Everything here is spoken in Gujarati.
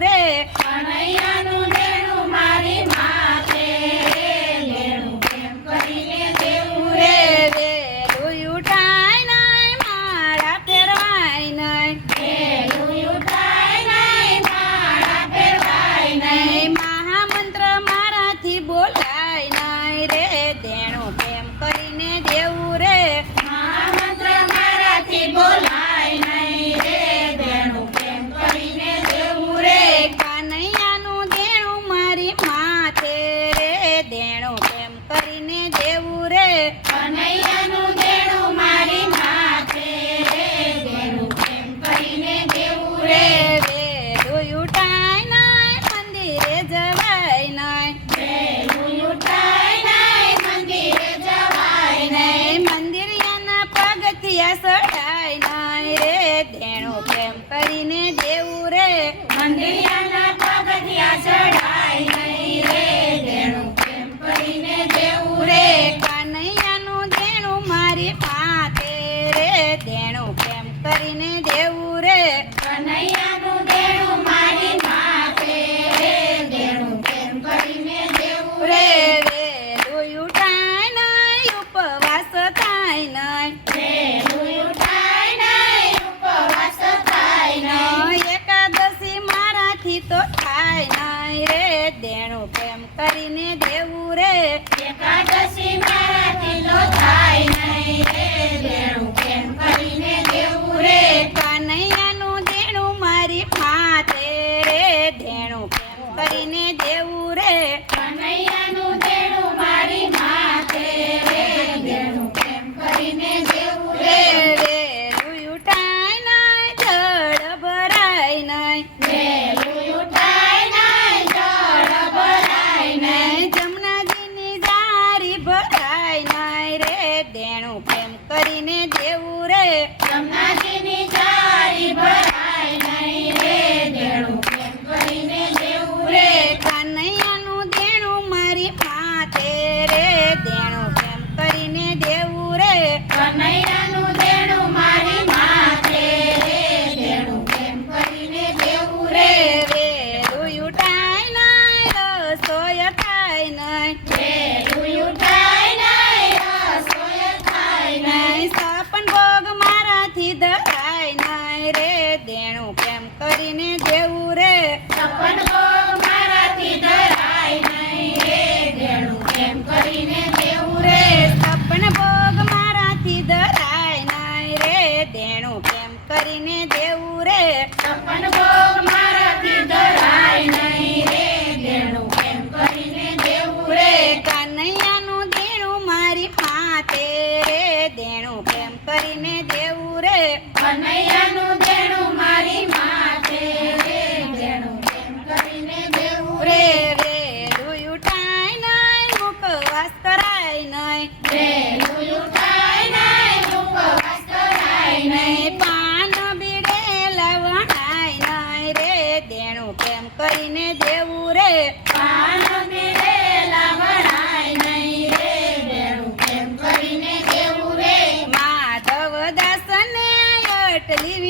રે. કનૈયાનું દેણું મારી માથે દેણું કેમ કરીને દેવું રે? વેલું ઉઠાય નાય Amen. કરીને દેવું રે. કનૈયાનું મારી માથે રે. દેણું કેમ કરીને દેવું ભરાય નાય. રે લુયુટાય નાય જમનાજીની જારી ભરાય નાય રે. દેણું કેમ કરીને દેવું રે. દેણું કેમ કરીને દેવું રે. સપન ભોગ મારાથી ધરાય નહીં રે. દેણું કેમ કરીને દેવું રે. સપન રે. દેણું કેમ મારી માથે રે. દેણું કેમ કરીને દેવું રે. કનૈયાનું દેણું કેમ કરીને દેવું રે? પાન પીરે લાવણાય નહીં રે. કેમ કરીને દેવું રે? માધવ દાસને અટલી